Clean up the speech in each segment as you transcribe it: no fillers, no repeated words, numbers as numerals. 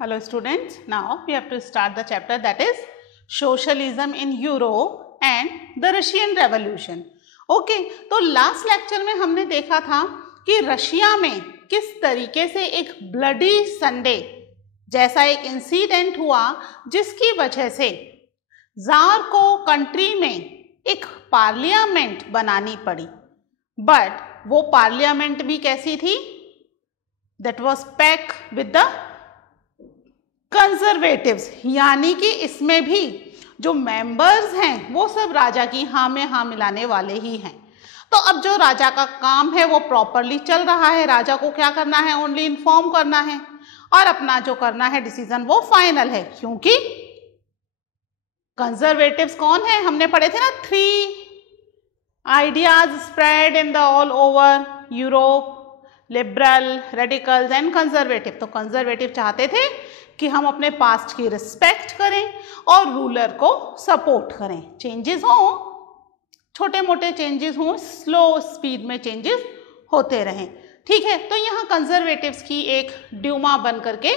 Hello students, now we have to start the chapter that is Socialism in Europe and the Russian Revolution. Okay, तो last lecture में हमने देखा था कि Russia में किस तरीके से एक ब्लडी संडे जैसा एक इंसिडेंट हुआ जिसकी वजह से जार को कंट्री में एक पार्लियामेंट बनानी पड़ी, बट वो पार्लियामेंट भी कैसी थी? That was pack with the conservatives, यानी कि इसमें भी जो मेंबर्स हैं वो सब राजा की हाँ में हाँ मिलाने वाले ही हैं। तो अब जो राजा का काम है वो प्रॉपरली चल रहा है, राजा को क्या करना है? ओनली इन्फॉर्म करना है और अपना जो करना है डिसीजन वो फाइनल है, क्योंकि कंजर्वेटिव्स कौन है? हमने पढ़े थे ना, 3 ideas spread in the all over Europe, liberal, radicals and conservative. तो कंजर्वेटिव चाहते थे कि हम अपने पास्ट की रिस्पेक्ट करें और रूलर को सपोर्ट करें, चेंजेस हों, छोटे मोटे चेंजेस हों, स्लो स्पीड में चेंजेस होते रहें। ठीक है, तो यहाँ कंजर्वेटिव्स की एक ड्यूमा बन करके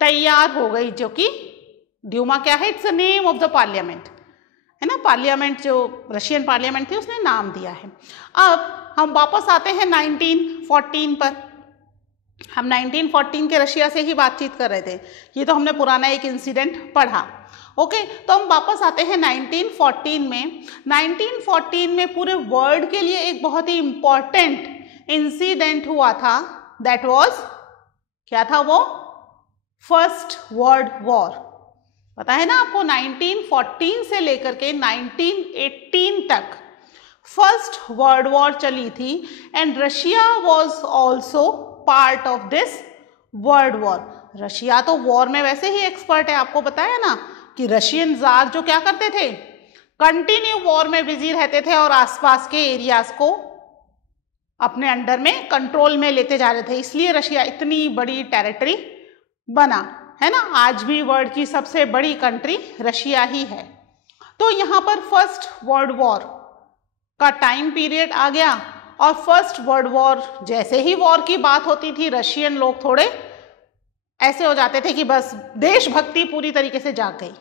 तैयार हो गई, जो कि ड्यूमा क्या है? It's a name of the parliament, है ना। पार्लियामेंट जो रशियन पार्लियामेंट थी उसने नाम दिया है। अब हम वापस आते हैं 1914 पर। हम 1914 के रशिया से ही बातचीत कर रहे थे, ये तो हमने पुराना एक इंसिडेंट पढ़ा। ओके, तो हम वापस आते हैं 1914 में। 1914 में पूरे वर्ल्ड के लिए एक बहुत ही इंपॉर्टेंट इंसिडेंट हुआ था, दैट वाज, क्या था वो? First world war. पता है ना आपको, 1914 से लेकर के 1918 तक फर्स्ट वर्ल्ड वॉर चली थी and Russia was also part of this world war. Russia तो वॉर में वैसे ही एक्सपर्ट है, आपको बताया ना कि रशियन जार जो क्या करते थे, कंटिन्यू वॉर में बिजी रहते थे और आसपास के एरियाज को अपने अंडर में कंट्रोल में लेते जा रहे थे, इसलिए रशिया इतनी बड़ी टेरिटरी बना, है ना। आज भी वर्ल्ड की सबसे बड़ी कंट्री रशिया ही है। तो यहाँ पर फर्स्ट वर्ल्ड वॉर का टाइम पीरियड आ गया और फर्स्ट वर्ल्ड वॉर, जैसे ही वॉर की बात होती थी रशियन लोग थोड़े ऐसे हो जाते थे कि बस देशभक्ति पूरी तरीके से जाग गई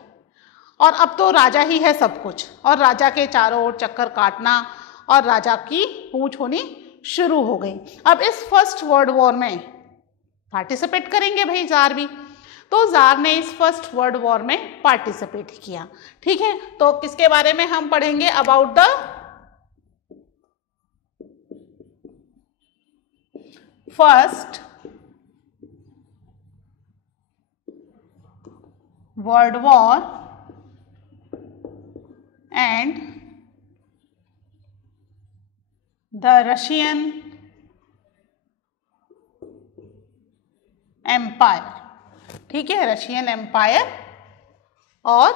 और अब तो राजा ही है सब कुछ, और राजा के चारों ओर चक्कर काटना और राजा की पूंछ होनी शुरू हो गई। अब इस फर्स्ट वर्ल्ड वॉर में पार्टिसिपेट करेंगे भाई जार भी, तो जार ने इस फर्स्ट वर्ल्ड वॉर में पार्टिसिपेट किया। ठीक है, तो किसके बारे में हम पढ़ेंगे? About the first world war and the Russian empire. ठीक है, रशियन एम्पायर और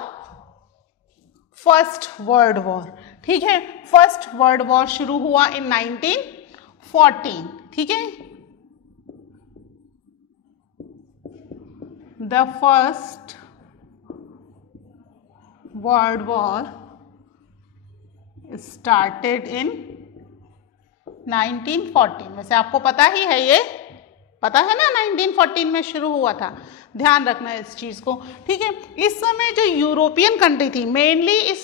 फर्स्ट वर्ल्ड वॉर। ठीक है, फर्स्ट वर्ल्ड वॉर शुरू हुआ इन 1914। ठीक है, the first world war started in 1914। वैसे आपको पता ही है, ये पता है ना 1914 में शुरू हुआ था, ध्यान रखना इस चीज को। ठीक है, इस समय जो यूरोपियन कंट्री थी, मेनली इस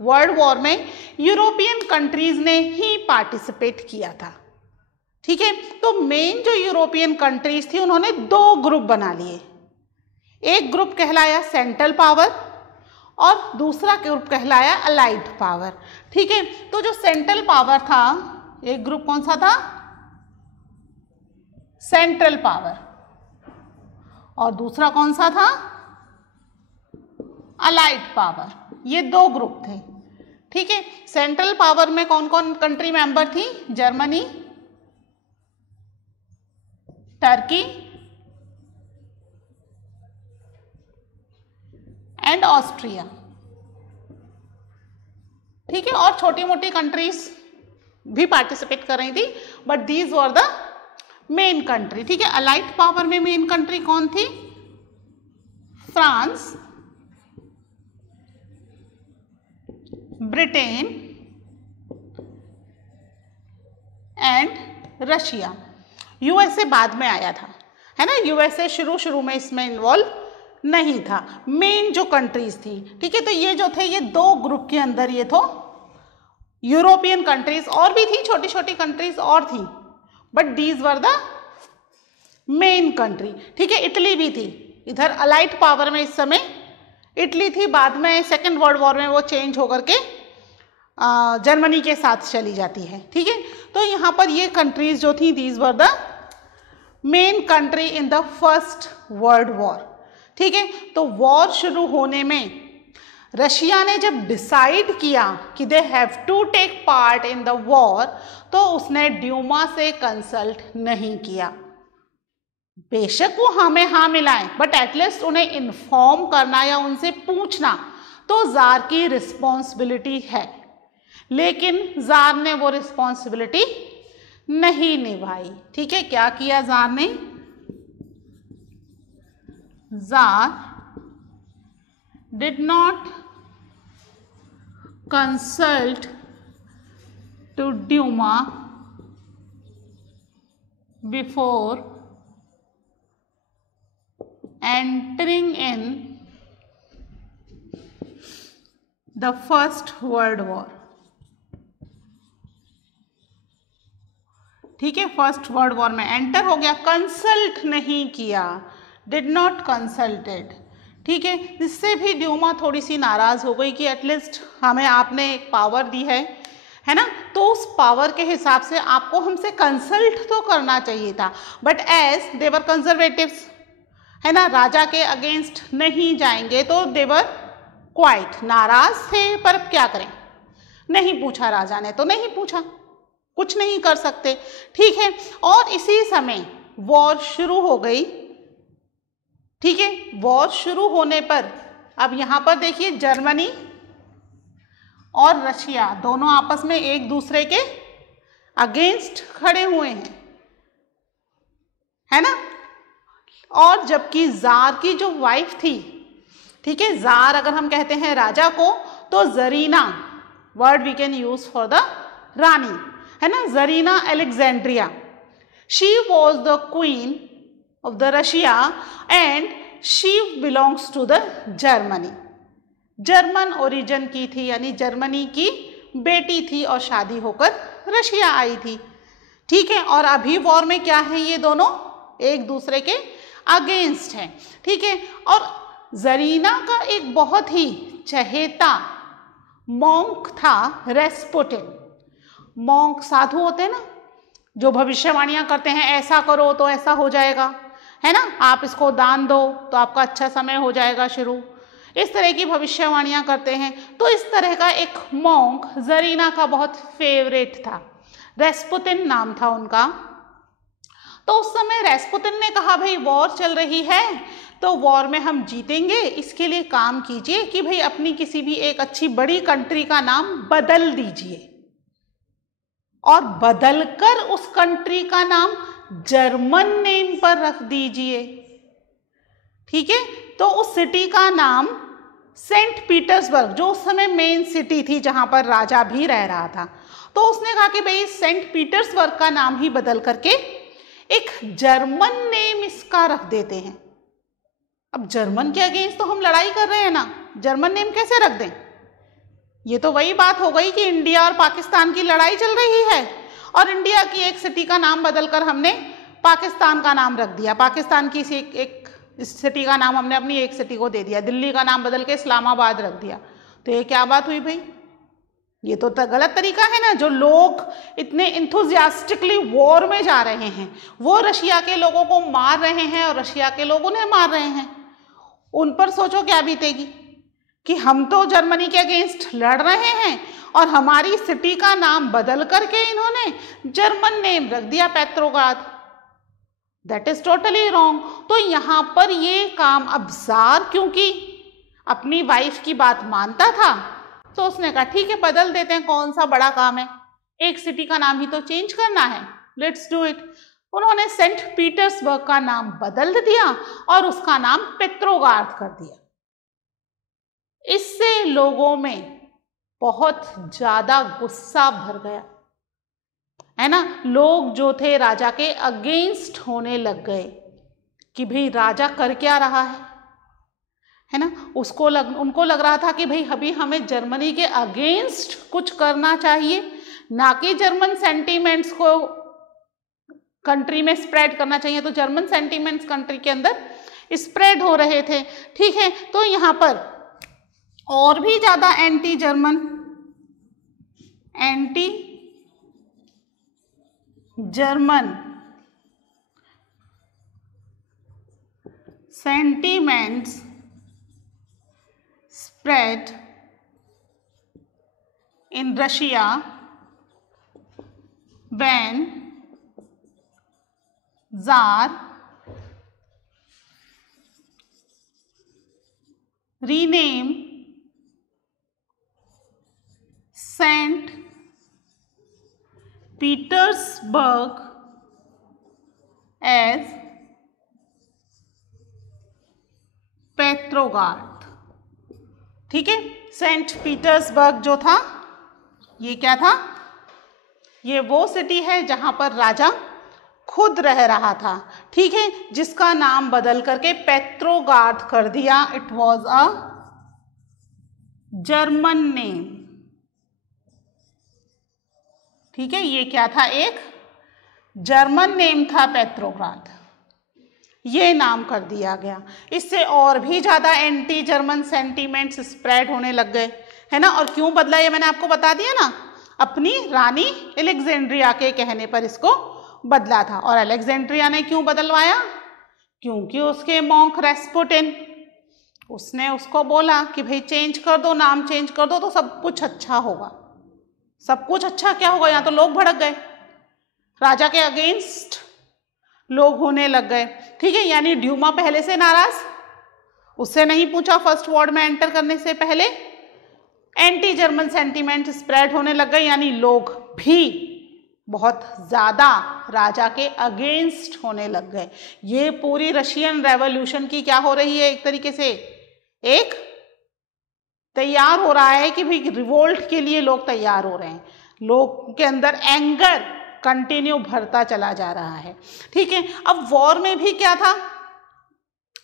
वर्ल्ड वॉर में यूरोपियन कंट्रीज ने ही पार्टिसिपेट किया था। ठीक है, तो मेन जो यूरोपियन कंट्रीज थी उन्होंने 2 ग्रुप बना लिए। एक ग्रुप कहलाया सेंट्रल पावर और दूसरा ग्रुप कहलाया अलाइड पावर। ठीक है, तो जो सेंट्रल पावर था, एक ग्रुप कौन सा था? सेंट्रल पावर, और दूसरा कौन सा था? Allied power. ये 2 ग्रुप थे। ठीक है, सेंट्रल पावर में कौन कौन कंट्री मेंबर थी? Germany, Turkey and Austria. ठीक है, और छोटी मोटी कंट्रीज भी पार्टिसिपेट कर रही थी, but these were the main country. ठीक है, अलाइड पावर में मेन कंट्री कौन थी? France, Britain and Russia. USA बाद में आया था, है ना। यूएसए शुरू में इसमें इन्वॉल्व नहीं था, मेन जो कंट्रीज थी, ठीक है। तो ये जो थे ये दो ग्रुप के अंदर ये तो यूरोपियन कंट्रीज, और भी थी छोटी छोटी कंट्रीज और थी, but these were the main country, ठीक है। इटली भी थी इधर, अलाइड पावर में इस समय इटली थी, बाद में सेकेंड वर्ल्ड वॉर में वो चेंज होकर के जर्मनी के साथ चली जाती है, ठीक है। तो यहाँ पर ये कंट्रीज जो थी these were the main country in the first world war, ठीक है। तो वॉर शुरू होने में रशिया ने जब डिसाइड किया कि they have to take part in the war, तो उसने ड्यूमा से कंसल्ट नहीं किया। बेशक वो हाँ में हाँ मिलाएं, बट एटलीस्ट उन्हें इन्फॉर्म करना या उनसे पूछना तो जार की रिस्पॉन्सिबिलिटी है, लेकिन जार ने वो रिस्पॉन्सिबिलिटी नहीं निभाई, ठीक है। क्या किया जार ने? Jar did not consult to Duma before entering in the First World War, ठीक है। फर्स्ट वर्ल्ड वॉर में एंटर हो गया, कंसल्ट नहीं किया, डिड नॉट कंसल्टेड, ठीक है। जिससे भी ड्यूमा थोड़ी सी नाराज हो गई कि एटलीस्ट हमें आपने एक पावर दी है ना, तो उस पावर के हिसाब से आपको हमसे कंसल्ट तो करना चाहिए था। बट एज देवर कंजर्वेटिव्स, है ना, राजा के अगेंस्ट नहीं जाएंगे, तो देवर क्वाइट नाराज थे। पर अब क्या करें, नहीं पूछा राजा ने तो नहीं पूछा, कुछ नहीं कर सकते, ठीक है। और इसी समय वॉर शुरू हो गई, ठीक है। वॉर शुरू होने पर अब यहाँ पर देखिए जर्मनी और रशिया दोनों आपस में एक दूसरे के अगेंस्ट खड़े हुए हैं, है ना। और जबकि जार की जो वाइफ थी, ठीक है, जार अगर हम कहते हैं राजा को, तो tsarina word we can use for the rani, है ना, tsarina Alexandria, she was the queen of the Russia and she belongs to the Germany, German origin की थी, यानी जर्मनी की बेटी थी और शादी होकर रशिया आई थी, ठीक है। और अभी वॉर में क्या है, ये दोनों एक दूसरे के अगेंस्ट हैं, ठीक है। और जरीना का एक बहुत ही चहेता मॉन्क था रेस्पुटिन। मॉन्क साधु होते हैं ना, जो भविष्यवाणियां करते हैं, ऐसा करो तो ऐसा हो जाएगा, है ना, आप इसको दान दो तो आपका अच्छा समय हो जाएगा शुरू, इस तरह की भविष्यवाणियां करते हैं। तो इस तरह का एक मॉन्क जरीना का बहुत फेवरेट था, रेस्पुतिन नाम था उनका। तो उस समय रेस्पुतिन ने कहा भाई वॉर चल रही है, तो वॉर में हम जीतेंगे, इसके लिए काम कीजिए कि भाई अपनी किसी भी एक अच्छी बड़ी कंट्री का नाम बदल दीजिए, और बदलकर उस कंट्री का नाम जर्मन नेम पर रख दीजिए, ठीक है। तो उस सिटी का नाम सेंट पीटर्सबर्ग, जो उस समय मेन सिटी थी जहां पर राजा भी रह रहा था, तो उसने कहा कि भाई सेंट पीटर्सबर्ग का नाम ही बदल करके एक जर्मन नेम इसका रख देते हैं। अब जर्मन के अगेंस्ट तो हम लड़ाई कर रहे हैं ना, जर्मन नेम कैसे रख दें? ये तो वही बात हो गई कि इंडिया और पाकिस्तान की लड़ाई चल रही है और इंडिया की एक सिटी का नाम बदलकर हमने पाकिस्तान का नाम रख दिया, पाकिस्तान की एक सिटी का नाम हमने अपनी एक सिटी को दे दिया, दिल्ली का नाम बदल के इस्लामाबाद रख दिया। तो ये क्या बात हुई भाई? ये तो गलत तरीका है ना। जो लोग इतने इंथुजियास्टिकली वॉर में जा रहे हैं, वो रशिया के लोगों को मार रहे हैं और रशिया के लोग उन्हें मार रहे हैं, उन पर सोचो क्या बीतेगी कि हम तो जर्मनी के अगेंस्ट लड़ रहे हैं और हमारी सिटी का नाम बदल करके इन्होंने जर्मन नेम रख दिया, Petrograd. That is totally wrong. तो यहां पर ये काम अब जार क्योंकि अपनी वाइफ की बात मानता था, तो उसने कहा ठीक है बदल देते हैं, कौन सा बड़ा काम है, एक सिटी का नाम ही तो चेंज करना है, लेट्स डू इट। उन्होंने सेंट पीटर्सबर्ग का नाम बदल दिया और उसका नाम पेट्रोग्राद कर दिया। इससे लोगों में बहुत ज्यादा गुस्सा भर गया, है ना। लोग जो थे राजा के अगेंस्ट होने लग गए। कि भाई राजा कर क्या रहा है ना। उनको लग रहा था कि भाई अभी हमें जर्मनी के अगेंस्ट कुछ करना चाहिए, ना कि जर्मन सेंटीमेंट्स को कंट्री में स्प्रेड करना चाहिए। तो जर्मन सेंटीमेंट्स कंट्री के अंदर स्प्रेड हो रहे थे, ठीक है। तो यहां पर और भी ज्यादा anti German sentiments spread in Russia when Tsar renamed Saint Petersburg as पेट्रोगार्ड, ठीक है। सेंट पीटर्सबर्ग जो था ये क्या था, ये वो सिटी है जहां पर राजा खुद रह रहा था, ठीक है, जिसका नाम बदल करके पेट्रोगार्ड कर दिया। It was a German name, ठीक है। ये क्या था, एक जर्मन नेम था पेट्रोगार्ड, ये नाम कर दिया गया। इससे और भी ज्यादा एंटी जर्मन सेंटीमेंट्स स्प्रेड होने लग गए, है ना। और क्यों बदला ये मैंने आपको बता दिया ना, अपनी रानी अलेक्जेंड्रिया के कहने पर इसको बदला था। और अलेक्जेंड्रिया ने क्यों बदलवाया, क्योंकि उसके मॉन्क रेस्पुटिन, उसने उसको बोला कि भाई चेंज कर दो, नाम चेंज कर दो तो सब कुछ अच्छा होगा। सब कुछ अच्छा क्या होगा, यहाँ तो लोग भड़क गए, राजा के अगेंस्ट लोग होने लग गए, ठीक है। यानी ड्यूमा पहले से नाराज, उससे नहीं पूछा फर्स्ट वार्ड में एंटर करने से पहले, एंटी जर्मन सेंटीमेंट स्प्रेड होने लग गए, यानी लोग भी बहुत ज्यादा राजा के अगेंस्ट होने लग गए। ये पूरी रशियन रेवोल्यूशन की क्या हो रही है, एक तरीके से एक तैयार हो रहा है कि भाई रिवोल्ट के लिए लोग तैयार हो रहे हैं, लोग के अंदर एंगर कंटिन्यू भरता चला जा रहा है, ठीक है। अब वॉर में भी क्या था,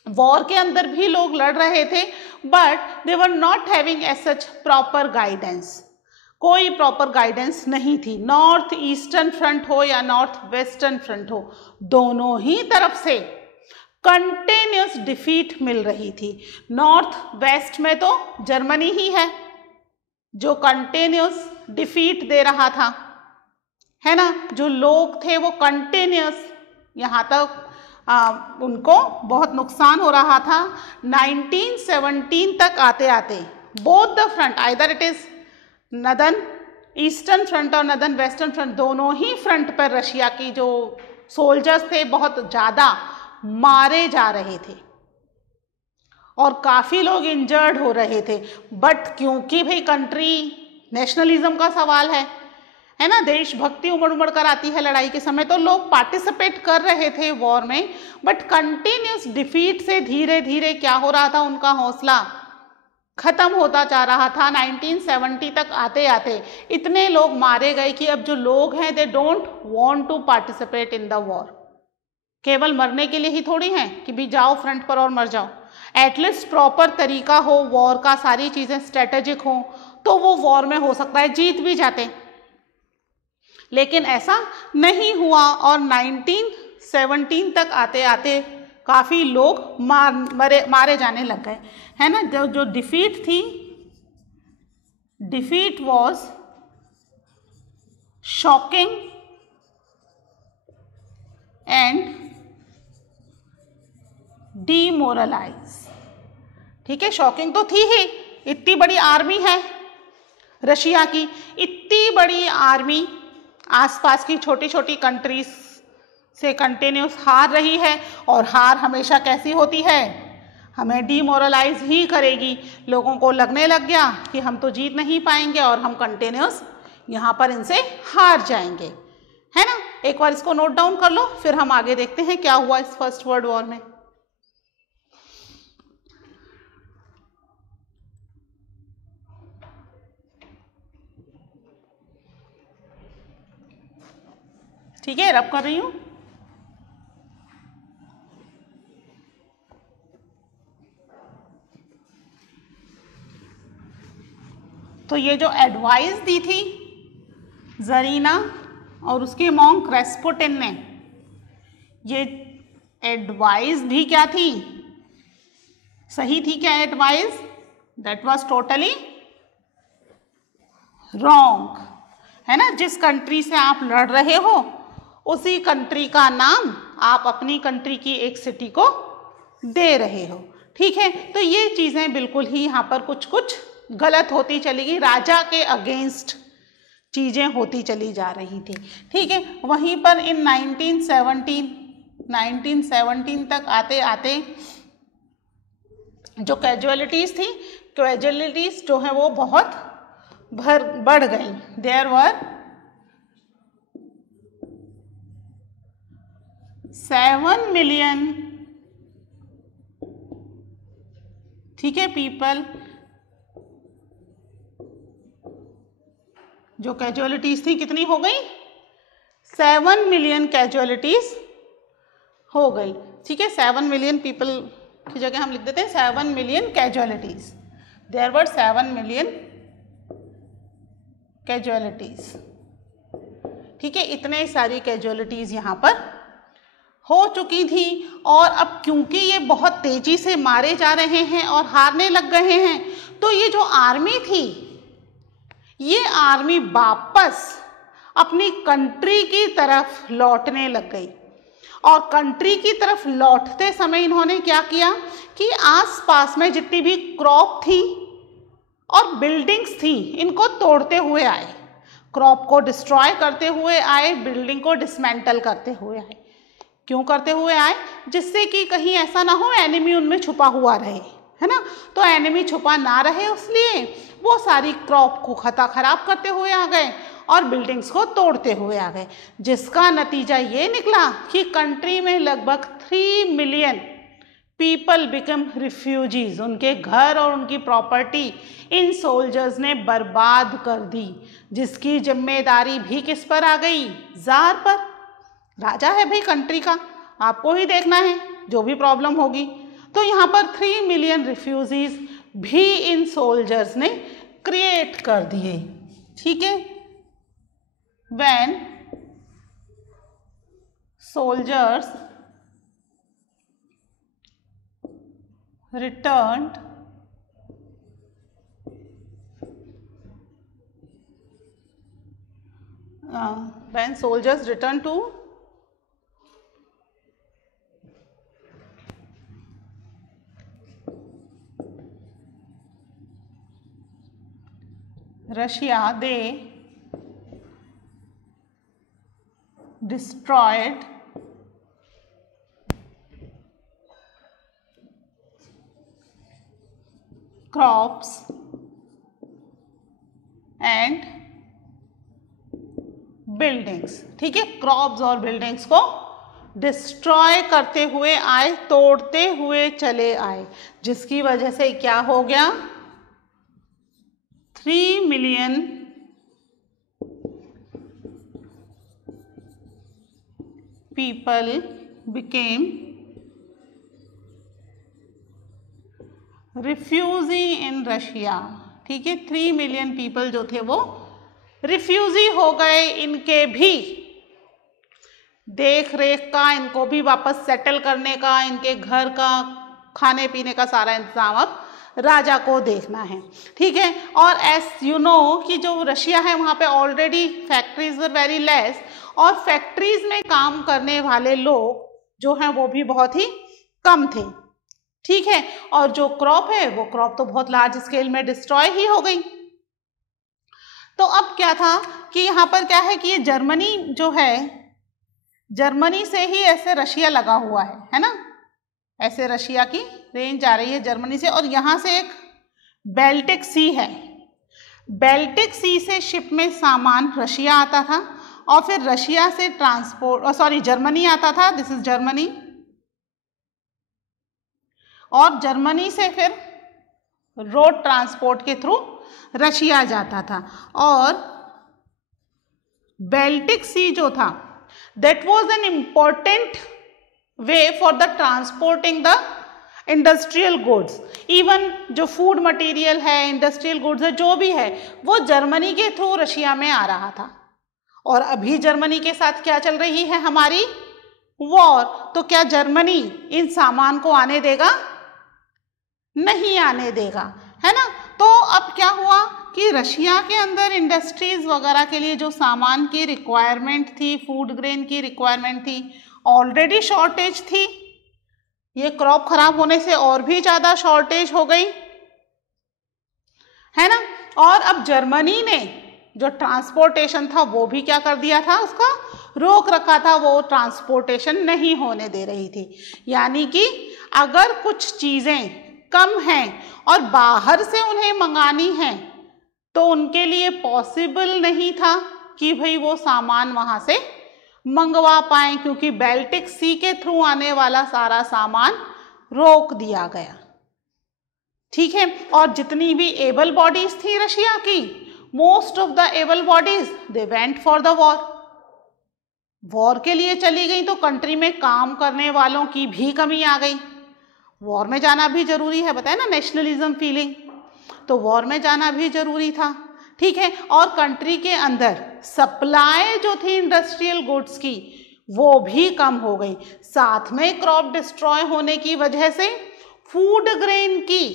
वॉर के अंदर भी लोग लड़ रहे थे, but they were not having as such proper guidance, कोई प्रॉपर गाइडेंस नहीं थी। नॉर्थ ईस्टर्न फ्रंट हो या नॉर्थ वेस्टर्न फ्रंट हो, दोनों ही तरफ से कंटिन्यूस डिफीट मिल रही थी। नॉर्थ वेस्ट में तो जर्मनी ही है जो कंटिन्यूस डिफीट दे रहा था, है ना। जो लोग थे वो कंटिन्यूस यहाँ तक उनको बहुत नुकसान हो रहा था। 1917 तक आते आते both the front, either it is northern eastern front और नदर्न वेस्टर्न फ्रंट, दोनों ही फ्रंट पर रशिया की जो सोल्जर्स थे बहुत ज़्यादा मारे जा रहे थे और काफ़ी लोग इंजर्ड हो रहे थे। बट क्योंकि भाई कंट्री नेशनलिज्म का सवाल है ना, देशभक्ति उमड़ उमड़ कर आती है लड़ाई के समय, तो लोग पार्टिसिपेट कर रहे थे वॉर में। बट कंटिन्यूस डिफीट से धीरे धीरे क्या हो रहा था, उनका हौसला खत्म होता जा रहा था। 1970 तक आते आते इतने लोग मारे गए कि अब जो लोग हैं they don't want to participate in the war. केवल मरने के लिए ही थोड़ी हैं कि भी जाओ फ्रंट पर और मर जाओ, एटलीस्ट प्रॉपर तरीका हो वॉर का, सारी चीज़ें स्ट्रेटेजिक हो, तो वो वॉर में हो सकता है जीत भी जाते, लेकिन ऐसा नहीं हुआ। और 1917 तक आते आते काफ़ी लोग मारे जाने लग गए, है ना। जो डिफीट थी, defeat was shocking and demoralise, ठीक है। शॉकिंग तो थी ही, इतनी बड़ी आर्मी है रशिया की, इतनी बड़ी आर्मी आसपास की छोटी छोटी कंट्रीज से कंटिन्यूस हार रही है, और हार हमेशा कैसी होती है, हमें डीमोरलाइज ही करेगी। लोगों को लगने लग गया कि हम तो जीत नहीं पाएंगे और हम कंटिन्यूस यहाँ पर इनसे हार जाएंगे, है ना। एक बार इसको नोट डाउन कर लो, फिर हम आगे देखते हैं क्या हुआ इस फर्स्ट वर्ल्ड वॉर में। ठीक है, रब कर रही हूँ। तो ये जो एडवाइस दी थी जरीना और उसके मॉन्क रेस्पुटिन ने, ये एडवाइस भी क्या थी, सही थी क्या advice? That was totally wrong, है ना। जिस कंट्री से आप लड़ रहे हो उसी कंट्री का नाम आप अपनी कंट्री की एक सिटी को दे रहे हो, ठीक है। तो ये चीज़ें बिल्कुल ही यहाँ पर कुछ कुछ गलत होती चली गई, राजा के अगेंस्ट चीज़ें होती चली जा रही थी, ठीक है। वहीं पर इन 1917 तक आते आते जो कैजुअलिटीज़ थी, कैजुअलिटीज़ जो है वो बहुत बढ़ गई। देयर वर 7 मिलियन, ठीक है, पीपल, जो कैजुअलिटीज थी कितनी हो गई? 7 मिलियन कैजुअलिटीज हो गई, ठीक है। 7 मिलियन पीपल की जगह हम लिख देते हैं 7 million casualties. There were 7 million casualties, ठीक है। इतने सारी कैजुअलिटीज यहाँ पर हो चुकी थी। और अब क्योंकि ये बहुत तेजी से मारे जा रहे हैं और हारने लग गए हैं, तो ये जो आर्मी थी, ये आर्मी वापस अपनी कंट्री की तरफ लौटने लग गई। और कंट्री की तरफ लौटते समय इन्होंने क्या किया कि आसपास में जितनी भी क्रॉप थी और बिल्डिंग्स थी, इनको तोड़ते हुए आए, क्रॉप को डिस्ट्रॉय करते हुए आए, बिल्डिंग को डिसमेंटल करते हुए आए। क्यों करते हुए आए? जिससे कि कहीं ऐसा ना हो एनिमी उनमें छुपा हुआ रहे, है ना। तो एनिमी छुपा ना रहे, इसलिए वो सारी क्रॉप को खराब करते हुए आ गए और बिल्डिंग्स को तोड़ते हुए आ गए, जिसका नतीजा ये निकला कि कंट्री में लगभग 3 मिलियन पीपल बिकम रिफ्यूजीज। उनके घर और उनकी प्रॉपर्टी इन सोल्जर्स ने बर्बाद कर दी, जिसकी जिम्मेदारी भी किस पर आ गई? जार पर। राजा है भाई कंट्री का, आपको ही देखना है जो भी प्रॉब्लम होगी। तो यहाँ पर 3 मिलियन रिफ्यूजीज भी इन सोल्जर्स ने क्रिएट कर दिए, ठीक है। When soldiers returned when soldiers returned to Russia, they destroyed crops and buildings, ठीक है। क्रॉप्स और बिल्डिंग्स को डिस्ट्रॉय करते हुए आए, तोड़ते हुए चले आए, जिसकी वजह से क्या हो गया? 3 million people became refugee in Russia, ठीक है। 3 मिलियन पीपल जो थे वो रिफ्यूजी हो गए। इनके भी देख रेख का, इनको भी वापस सेटल करने का, इनके घर का, खाने पीने का सारा इंतजाम अब राजा को देखना है, ठीक है। और एस यू नो कि जो रशिया है वहाँ पे already factories were very less, और फैक्ट्रीज में काम करने वाले लोग जो हैं वो भी बहुत ही कम थे, ठीक है। और जो क्रॉप है वो क्रॉप तो बहुत लार्ज स्केल में डिस्ट्रॉय ही हो गई। तो अब क्या था कि यहाँ पर क्या है कि ये जर्मनी जो है, जर्मनी से ही ऐसे रशिया लगा हुआ है ना, ऐसे रशिया की रेंज आ रही है जर्मनी से, और यहाँ से एक बेल्टिक सी है। बेल्टिक सी से शिप में सामान रशिया आता था और फिर रशिया से जर्मनी आता था, दिस इज जर्मनी, और जर्मनी से फिर रोड ट्रांसपोर्ट के थ्रू रशिया जाता था। और बेल्टिक सी जो था that was an important way for the transporting the industrial goods, even जो फूड मटेरियल है, इंडस्ट्रियल गुड्स है, जो भी है वो जर्मनी के थ्रू रशिया में आ रहा था। और अभी जर्मनी के साथ क्या चल रही है हमारी? वॉर। तो क्या जर्मनी इन सामान को आने देगा? नहीं आने देगा, है ना। तो अब क्या हुआ कि रशिया के अंदर इंडस्ट्रीज वगैरह के लिए जो सामान की रिक्वायरमेंट थी, फूड ग्रेन की रिक्वायरमेंट थी, ऑलरेडी शॉर्टेज थी। ये क्रॉप खराब होने से और भी ज़्यादा शॉर्टेज हो गई, है ना। और अब जर्मनी ने जो ट्रांसपोर्टेशन था वो भी क्या कर दिया था, उसका रोक रखा था, वो ट्रांसपोर्टेशन नहीं होने दे रही थी। यानी कि अगर कुछ चीज़ें कम हैं और बाहर से उन्हें मंगानी है तो उनके लिए पॉसिबल नहीं था कि भाई वो सामान वहाँ से मंगवा पाएं, क्योंकि बाल्टिक सी के थ्रू आने वाला सारा सामान रोक दिया गया। ठीक है। और जितनी भी एबल बॉडीज थी रशिया की, most of the able bodies they went for the war, war के लिए चली गई। तो कंट्री में काम करने वालों की भी कमी आ गई। वॉर में जाना भी जरूरी है, बताए ना, नेशनलिज्म फीलिंग, तो वॉर में जाना भी जरूरी था। ठीक है। और कंट्री के अंदर सप्लाई जो थी इंडस्ट्रियल गुड्स की वो भी कम हो गई। साथ में क्रॉप डिस्ट्रॉय होने की वजह से फूड ग्रेन की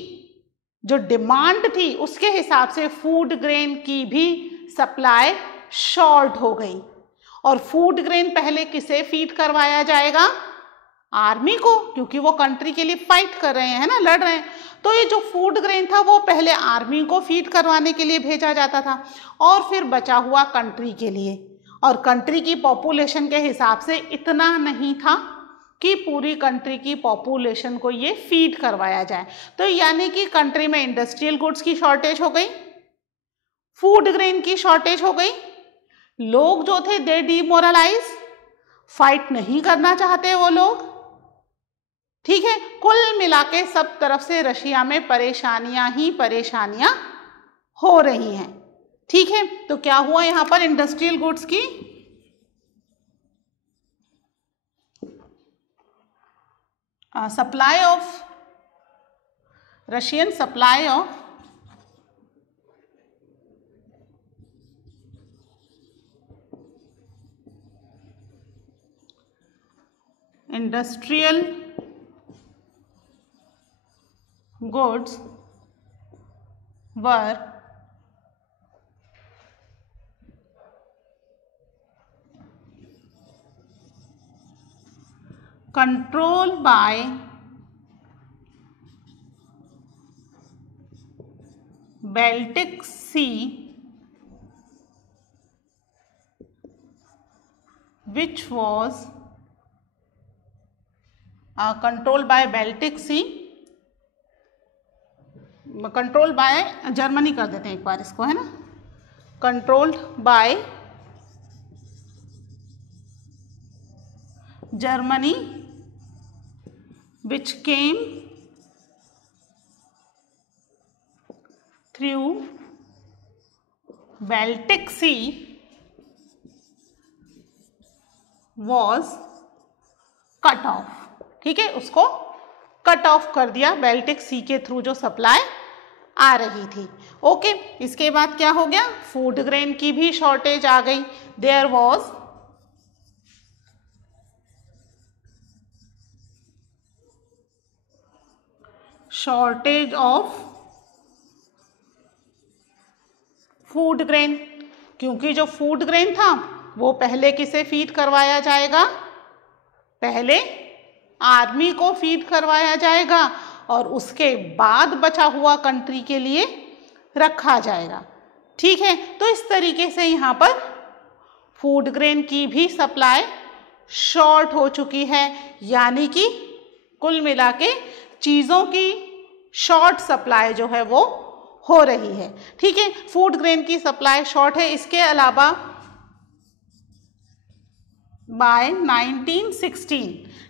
जो डिमांड थी उसके हिसाब से फूड ग्रेन की भी सप्लाई शॉर्ट हो गई। और फूड ग्रेन पहले किसे फीड करवाया जाएगा? आर्मी को, क्योंकि वो कंट्री के लिए फाइट कर रहे हैं, है ना, लड़ रहे हैं। तो ये जो फूड ग्रेन था वो पहले आर्मी को फीड करवाने के लिए भेजा जाता था और फिर बचा हुआ कंट्री के लिए। और कंट्री की पॉपुलेशन के हिसाब से इतना नहीं था कि पूरी कंट्री की पॉपुलेशन को ये फीड करवाया जाए। तो यानी कि कंट्री में इंडस्ट्रियल गुड्स की शॉर्टेज हो गई, फूड ग्रेन की शॉर्टेज हो गई, लोग जो थे दे डिमोरलाइज, फाइट नहीं करना चाहते वो लोग। ठीक है। कुल मिला के सब तरफ से रशिया में परेशानियां ही परेशानियां हो रही हैं। ठीक है। तो क्या हुआ यहां पर इंडस्ट्रियल गुड्स की supply of Russian supply of industrial goods were controlled by Baltic Sea, which was controlled by Baltic Sea, control by Germany कर देते हैं एक बार इसको, है ना, controlled by Germany which came through Baltic Sea was cut off. ठीक है, उसको कट ऑफ कर दिया, बाल्टिक सी के थ्रू जो सप्लाई आ रही थी। ओके। इसके बाद क्या हो गया? फूड ग्रेन की भी शॉर्टेज आ गई। There was shortage of food grain, क्योंकि जो फूड ग्रेन था वो पहले किसे फीड करवाया जाएगा? पहले आर्मी को फीड करवाया जाएगा और उसके बाद बचा हुआ कंट्री के लिए रखा जाएगा। ठीक है। तो इस तरीके से यहाँ पर फूड ग्रेन की भी सप्लाई शॉर्ट हो चुकी है, यानी कि कुल मिला के चीज़ों की शॉर्ट सप्लाई जो है वो हो रही है। ठीक है। फूड ग्रेन की सप्लाई शॉर्ट है। इसके अलावा बाय 1916,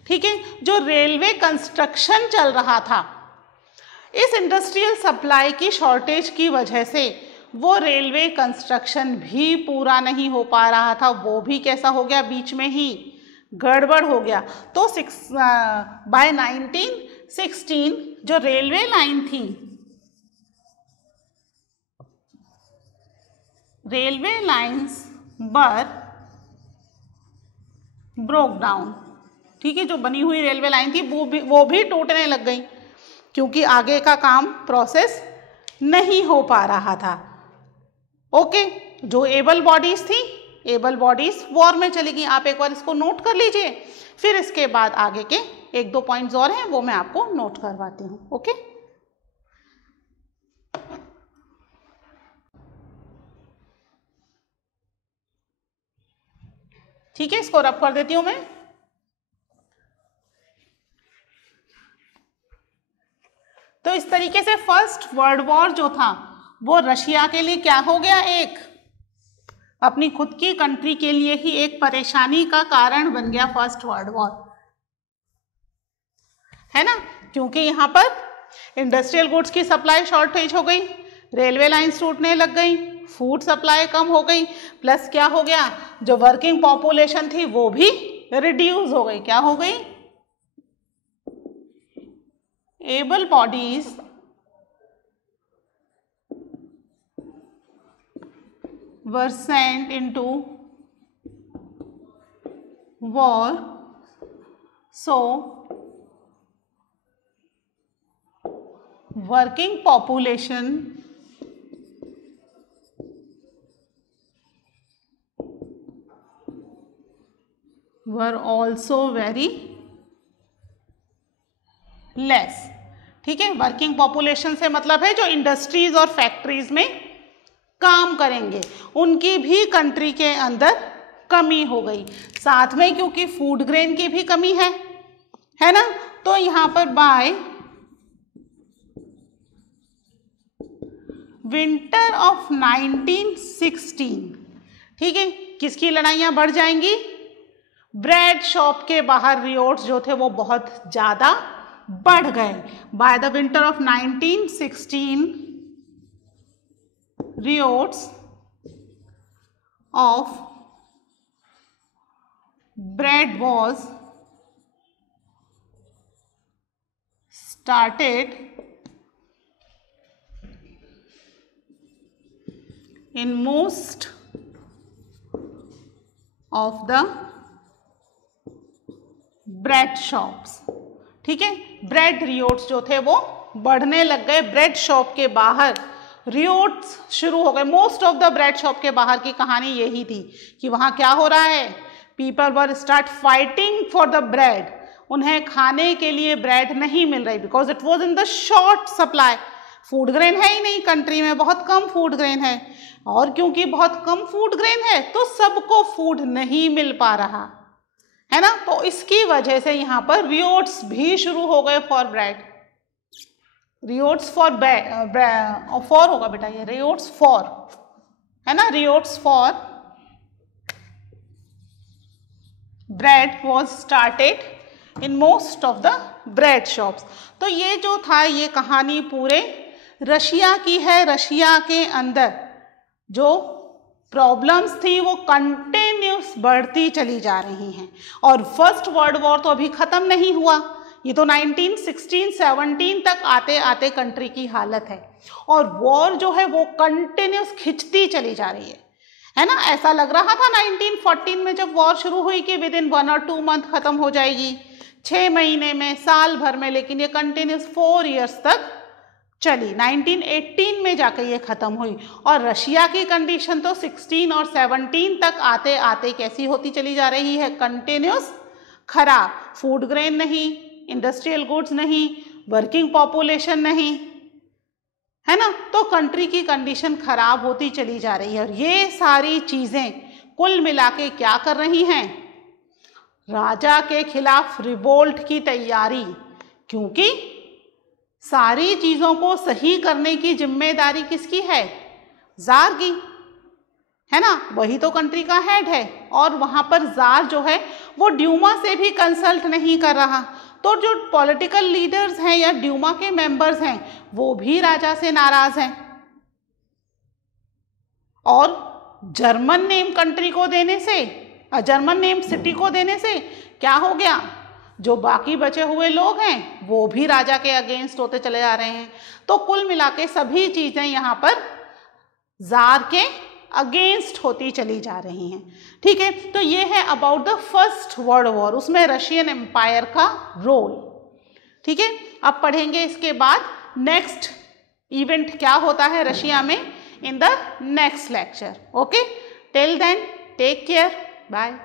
ठीक है, जो रेलवे कंस्ट्रक्शन चल रहा था, इस इंडस्ट्रियल सप्लाई की शॉर्टेज की वजह से वो रेलवे कंस्ट्रक्शन भी पूरा नहीं हो पा रहा था। वो भी कैसा हो गया? बीच में ही गड़बड़ हो गया। तो बाय 19 16 जो रेलवे लाइन थी, रेलवे लाइंस बर ब्रोक डाउन, ठीक है, जो बनी हुई रेलवे लाइन थी वो भी टूटने लग गई, क्योंकि आगे का काम प्रोसेस नहीं हो पा रहा था। ओके, जो एबल बॉडीज थी, एबल बॉडीज वॉर में चली गई। आप एक बार इसको नोट कर लीजिए, फिर इसके बाद आगे के 1-2 पॉइंट्स और हैं वो मैं आपको नोट करवाती हूँ। ओके, ठीक है, इसको रब कर देती हूँ मैं। तो इस तरीके से फर्स्ट वर्ल्ड वॉर जो था वो रशिया के लिए क्या हो गया, एक अपनी खुद की कंट्री के लिए ही एक परेशानी का कारण बन गया फर्स्ट वर्ल्ड वॉर, है ना, क्योंकि यहाँ पर इंडस्ट्रियल गुड्स की सप्लाई शॉर्टेज हो गई, रेलवे लाइंस टूटने लग गई, फूड सप्लाई कम हो गई, प्लस क्या हो गया, जो वर्किंग पॉपुलेशन थी वो भी रिड्यूस हो गई। क्या हो गई, able bodies were sent into war, so working population were also very less। ठीक है, वर्किंग पॉपुलेशन से मतलब है जो इंडस्ट्रीज और फैक्ट्रीज में काम करेंगे उनकी भी कंट्री के अंदर कमी हो गई, साथ में क्योंकि फूड ग्रेन की भी कमी है ना, तो यहाँ पर बाय विंटर ऑफ 1916, ठीक है, किसकी लड़ाइयाँ बढ़ जाएंगी, ब्रेड शॉप के बाहर रियोट्स जो थे वो बहुत ज़्यादा बढ़ गए। By the winter of 1916 riots of bread was started in most of the bread shops। ठीक है, ब्रेड रियोट्स जो थे वो बढ़ने लग गए, ब्रेड शॉप के बाहर रियोट्स शुरू हो गए। Most of the bread shop के बाहर की कहानी यही थी कि वहां क्या हो रहा है, people were start fighting for the bread, उन्हें खाने के लिए ब्रेड नहीं मिल रही, because it was in the short supply. Food grain है ही नहीं कंट्री में, बहुत कम फूड ग्रेन है, और क्योंकि बहुत कम फूड ग्रेन है तो सबको फूड नहीं मिल पा रहा है ना, तो इसकी वजह से यहाँ पर रियोट्स भी शुरू हो गए for bread. Riots for for होगा बेटा, ये रियोट्स फॉर है ना, riots for bread was started in most of the bread shops. तो ये जो था, ये कहानी पूरे रशिया की है। रशिया के अंदर जो प्रॉब्लम्स थी वो कंटिन्यूस बढ़ती चली जा रही हैं, और फर्स्ट वर्ल्ड वॉर तो अभी ख़त्म नहीं हुआ, ये तो 1916-17 तक आते आते कंट्री की हालत है, और वॉर जो है वो कंटिन्यूस खिंचती चली जा रही है ना। ऐसा लग रहा था 1914 में जब वॉर शुरू हुई कि विद इन 1 और 2 मंथ ख़त्म हो जाएगी, 6 महीने में, साल भर में, लेकिन ये कंटिन्यूस 4 इयर्स तक चली। 1918 में जाकर ये ख़त्म हुई, और रशिया की कंडीशन तो 16 और 17 तक आते आते कैसी होती चली जा रही है, कंटिन्यूस खराब। फूड ग्रेन नहीं, इंडस्ट्रियल गुड्स नहीं, वर्किंग पॉपुलेशन नहीं, है ना, तो कंट्री की कंडीशन खराब होती चली जा रही है। और ये सारी चीज़ें कुल मिला के क्या कर रही हैं, राजा के खिलाफ रिवोल्ट की तैयारी, क्योंकि सारी चीज़ों को सही करने की जिम्मेदारी किसकी है, जार की, है ना, वही तो कंट्री का हेड है। और वहाँ पर जार जो है वो ड्यूमा से भी कंसल्ट नहीं कर रहा, तो जो पॉलिटिकल लीडर्स हैं या ड्यूमा के मेंबर्स हैं वो भी राजा से नाराज हैं, और जर्मन नेम कंट्री को देने से, जर्मन नेम सिटी को देने से क्या हो गया, जो बाकी बचे हुए लोग हैं वो भी राजा के अगेंस्ट होते चले जा रहे हैं। तो कुल मिला के सभी चीज़ें यहाँ पर जार के अगेंस्ट होती चली जा रही हैं। ठीक है, तो ये है about the first world war, उसमें रशियन एम्पायर का रोल। ठीक है, अब पढ़ेंगे इसके बाद नेक्स्ट इवेंट क्या होता है रशिया में in the next lecture. Okay, till then take care, bye.